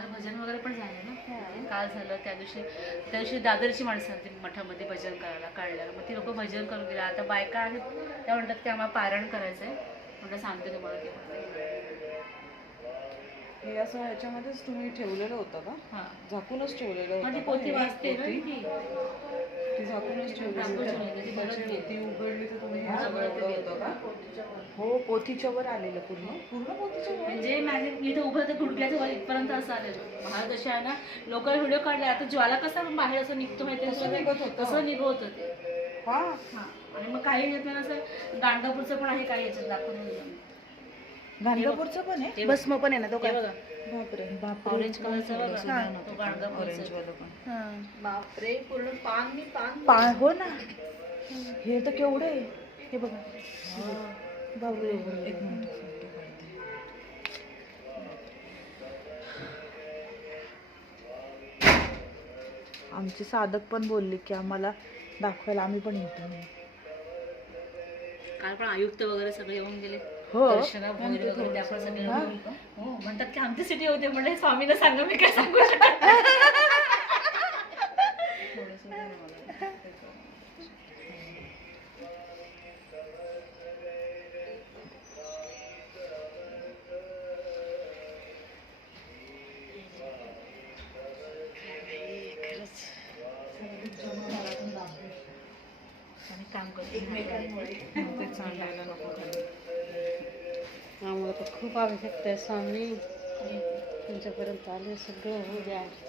काल भजन वगैरे पण झालं ना, काल झालं. त्या दिवशी दादरची माणसं आली मठामध्ये भजन करायला काढल्याला, मग ती लोक भजन करून गेले. आता बायका आहेत त्या म्हणतात की आम्हाला पारायण करायचं आहे, म्हटलं सांगते तुम्हाला ते. हे असं ह्याच्यामध्येच तुम्ही ठेवलेलं होतं का? हां, झाकूनच ठेवलेलं मग ती होतं पोथी वाचते ना ती झाकूनच ठेवलेली होती. पोथी उघडली तर तुम्ही हे सगळं एवढं होतं का? हो, पोथीच्या वर आलेलं पूर्ण पूर्ण पोथीच्या वर. म्हणजे माझे इथं उभं तर गुडघ्याच्या वर इथपर्यंत असं आलेलं. महाल जसे आहे ना, लोक व्हिडिओ काढले. आता ज्वाला कसा बाहेर असं निघतो माहिती कसं निघत होतं ते. हा हां, आणि मग काही येत असं गाणगापूरचं पण आहे, काही याच्यात दाखवून. गाणगापूरचं पण आहे, भस्म पण आहे ना तो काय बघा, बापरे बापरे. ऑरेंज कलरचा बघा तो गाणगापूरचा. बापरे, पूर्ण पान मी पान. हो ना, हे तर केवढं आहे. हे बघा बापरे. एक मिनिट. आमचे साधक पण बोलले की आम्हाला दाखवायला, आम्ही पण येतो. काल पण आयुक्त वगैरे सगळे येऊन गेले. हो, दर्शना भोईर वगैरे त्या पण सगळे हो म्हणतात की आमच्यासाठी होते. म्हणजे स्वामीला सांगा, मी काय सांगू शकत. काम करतो सांगायला नको खाली. आम्हाला तर खूप आवश्यकता आहे स्वामी, तुमच्यापर्यंत आले सगळं होऊ द्या.